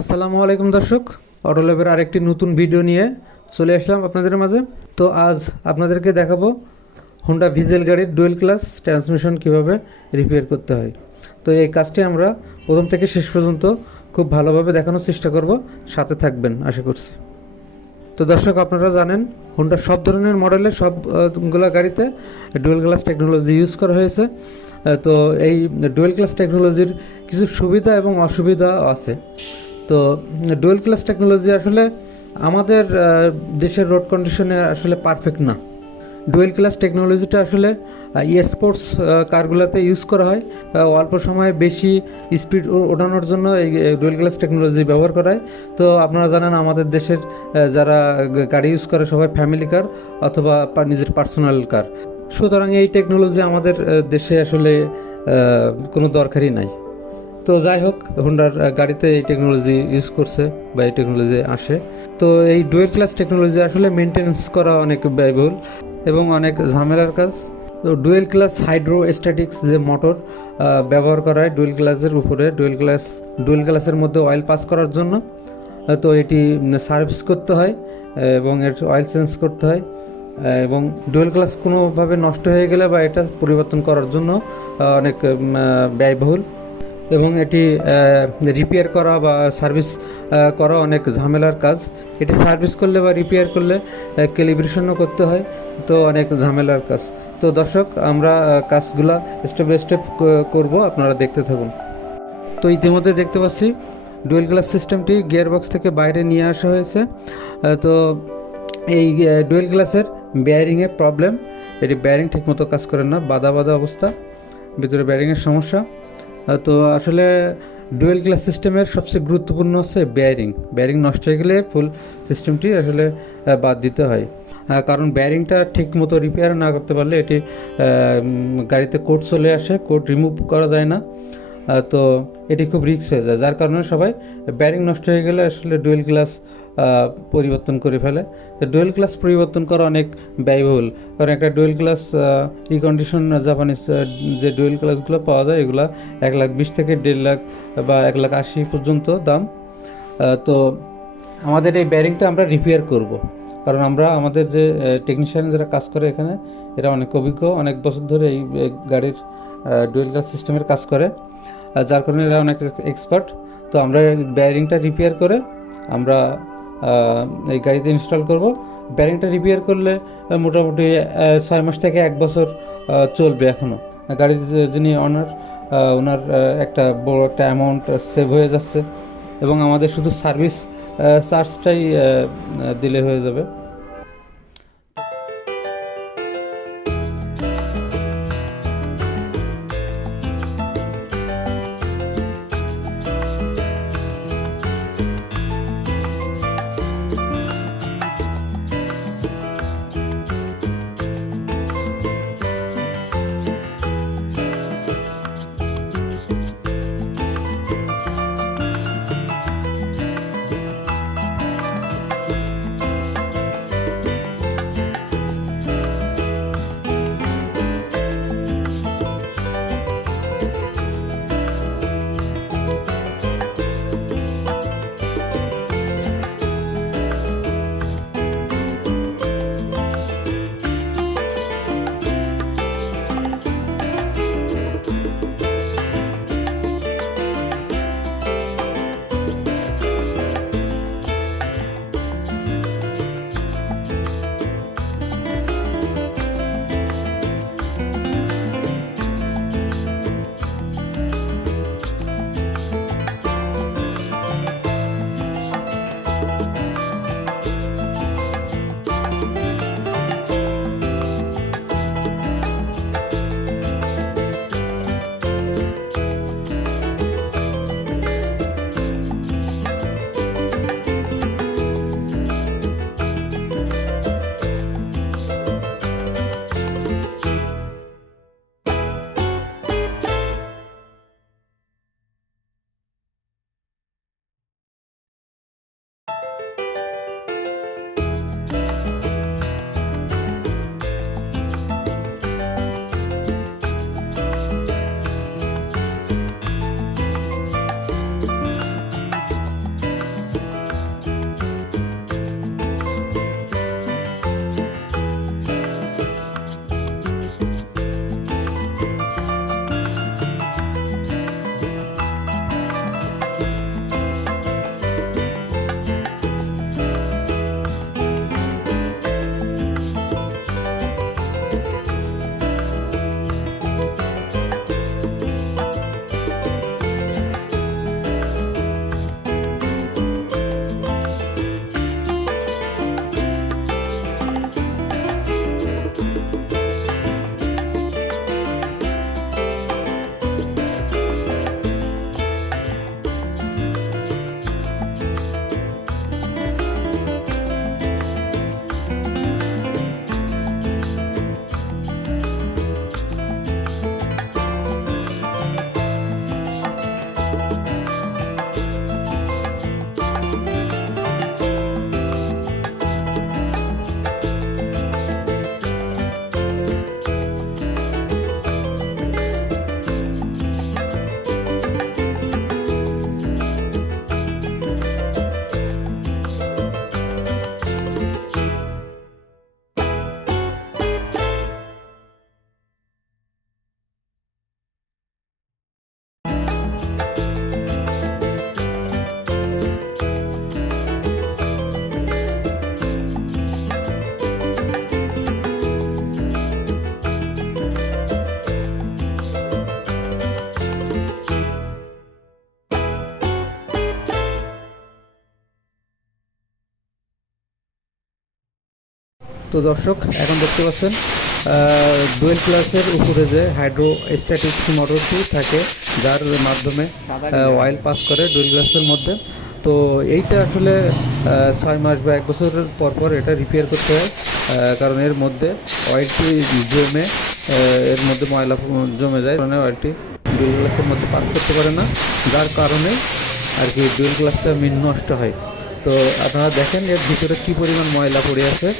আসসালামু আলাইকুম দর্শক, অটোল্যাবের আরেকটি নতুন ভিডিও নিয়ে চলে আসলাম আপনাদের মাঝে। তো আজ আপনাদেরকে দেখাবো হোন্ডা ভিজেল গাড়ির ডুয়েল ক্লাস ট্রান্সমিশন কিভাবে রিপেয়ার করতে হয়। তো এই কাজটি আমরা প্রথম থেকে শেষ পর্যন্ত খুব ভালোভাবে দেখানোর চেষ্টা করব, সাথে থাকবেন আশা করছি। তো দর্শক, আপনারা জানেন হোন্ডার সব ধরনের মডেলের সবগুলো গাড়িতে ডুয়েল ক্লাস টেকনোলজি ইউজ করা হয়েছে। তো এই ডুয়েল ক্লাস টেকনোলজির কিছু সুবিধা এবং অসুবিধা আছে। তো ডুয়েল ক্লাস টেকনোলজি আসলে আমাদের দেশের রোড কন্ডিশনে আসলে পারফেক্ট না। ডুয়েল ক্লাস টেকনোলজিটা আসলে স্পোর্টস কারগুলোতে ইউজ করা হয়। অল্প সময়ে বেশি স্পিড ওঠানোর জন্য এই ডুয়েল ক্লাস টেকনোলজি ব্যবহার করা হয়। তো আপনারা জানেন আমাদের দেশের যারা গাড়ি ইউজ করে সবাই ফ্যামিলি কার অথবা নিজের পার্সোনাল কার, সুতরাং এই টেকনোলজি আমাদের দেশে আসলে কোনো দরকারই নাই। তো যাই হোক, হোন্ডার গাড়িতে এই টেকনোলজি ইউজ করছে বা এই টেকনোলজি আসে। তো এই ডুয়েল ক্লাস টেকনোলজি আসলে মেনটেন্যান্স করা অনেক ব্যয়বহুল এবং অনেক ঝামেলার কাজ। তো ডুয়েল ক্লাস হাইড্রোস্ট্যাটিক্স যে মোটর ব্যবহার করা হয় ডুয়েল ক্লাসের উপরে, ডুয়েল ক্লাসের মধ্যে অয়েল পাস করার জন্য। তো এটি সার্ভিস করতে হয় এবং এর অয়েল চেঞ্জ করতে হয়, এবং ডুয়েল ক্লাস কোনোভাবে নষ্ট হয়ে গেলে বা এটা পরিবর্তন করার জন্য অনেক ব্যয়বহুল, এবং এটি রিপেয়ার করা বা সার্ভিস করা অনেক ঝামেলার কাজ। এটি সার্ভিস করলে বা রিপেয়ার করলে ক্যালিব্রেশনও করতে হয়, তো অনেক ঝামেলার কাজ। তো দর্শক, আমরা কাজগুলা স্টেপ বাই স্টেপ করব, আপনারা দেখতে থাকুন। তো ইতিমধ্যে দেখতে পাচ্ছি ডুয়েল ক্লাস সিস্টেমটি গিয়ারবক্স থেকে বাইরে নিয়ে আসা হয়েছে। তো এই ডুয়েল ক্লাসের বেয়ারিংয়ের প্রবলেম, এটি বেয়ারিং ঠিকমতো কাজ করে না, বাধা অবস্থা, ভিতরে বেয়ারিংয়ের সমস্যা। তো আসলে ডুয়েল ক্লাস সিস্টেমের সবচেয়ে গুরুত্বপূর্ণ হচ্ছে বেয়ারিং নষ্ট হয়ে গেলে ফুল সিস্টেমটি আসলে বাদ দিতে হয়, কারণ বেয়ারিংটা ঠিক মতো রিপেয়ার না করতে পারলে এটি গাড়িতে কোড চলে আসে, কোড রিমুভ করা যায় না। তো এটি খুব রিস্ক হয়ে যায়, যার কারণে সবাই বেয়ারিং নষ্ট হয়ে গেলে আসলে ডুয়েল ক্লাস পরিবর্তন করে ফেলে। তো ডুয়েল ক্লাস পরিবর্তন করা অনেক ব্যয়বহুল, কারণ একটা ডুয়েল ক্লাস রিকন্ডিশন জাপানিজ যে ডুয়েল ক্লাসগুলো পাওয়া যায় এগুলো 1,20,000 থেকে 1.5 লাখ বা 1,80,000 পর্যন্ত দাম। তো আমাদের এই বেয়ারিংটা আমরা রিপেয়ার করব, কারণ আমাদের যে টেকনিশিয়ান যারা কাজ করে এখানে, এরা অনেক অভিজ্ঞ, অনেক বছর ধরে এই গাড়ির ডুয়েল ক্লাস সিস্টেমের কাজ করে, যার কারণে এরা অনেক এক্সপার্ট। তো আমরা বেয়ারিংটা রিপেয়ার করে আমরা এই গাড়িতে ইনস্টল করব। বেয়ারিংটা রিপেয়ার করলে মোটামুটি 6 মাস থেকে 1 বছর চলবে। এখনও গাড়ির যিনি ওনার, ওনার একটা বড় একটা অ্যামাউন্ট সেভ হয়ে যাচ্ছে, এবং আমাদের শুধু সার্ভিস চার্জটাই দিলে হয়ে যাবে। তো দর্শক এখন দেখতে পাচ্ছেন ডুয়েল ক্লাসের উপরে যে হাইড্রোস্ট্যাটিক্স মোটরটি থাকে, যার মাধ্যমে অয়েল পাস করে ডুয়েল ক্লাসের মধ্যে। তো এইটা আসলে 6 মাস বা 1 বছরের পর পর এটা রিপেয়ার করতে হয়, কারণ এর মধ্যে অয়েলটি জমে এর মধ্যে ময়লা জমে যায়, কারণে অয়েলটি ডুয়েল গ্লাসের মধ্যে পাস করতে পারে না, যার কারণে আর কি ডুয়েল গ্লাসটা মিন নষ্ট হয়। তো আপনারা দেখেন এর ভিতরে কী পরিমাণ ময়লা পড়ে আছে।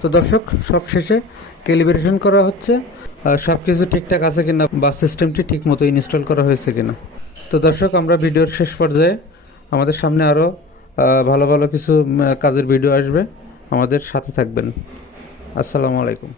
তো দর্শক, সব শেষে ক্যালিব্রেশন করা হচ্ছে, সব কিছু ঠিকঠাক আছে কিনা বা সিস্টেমটি ঠিক মতো ইনস্টল করা হয়েছে কিনা। তো দর্শক, আমরা ভিডিওর শেষ পর্যায়ে, আমাদের সামনে আরও ভালো ভালো কিছু কাজের ভিডিও আসবে, আমাদের সাথে থাকবেন। আসসালামু আলাইকুম।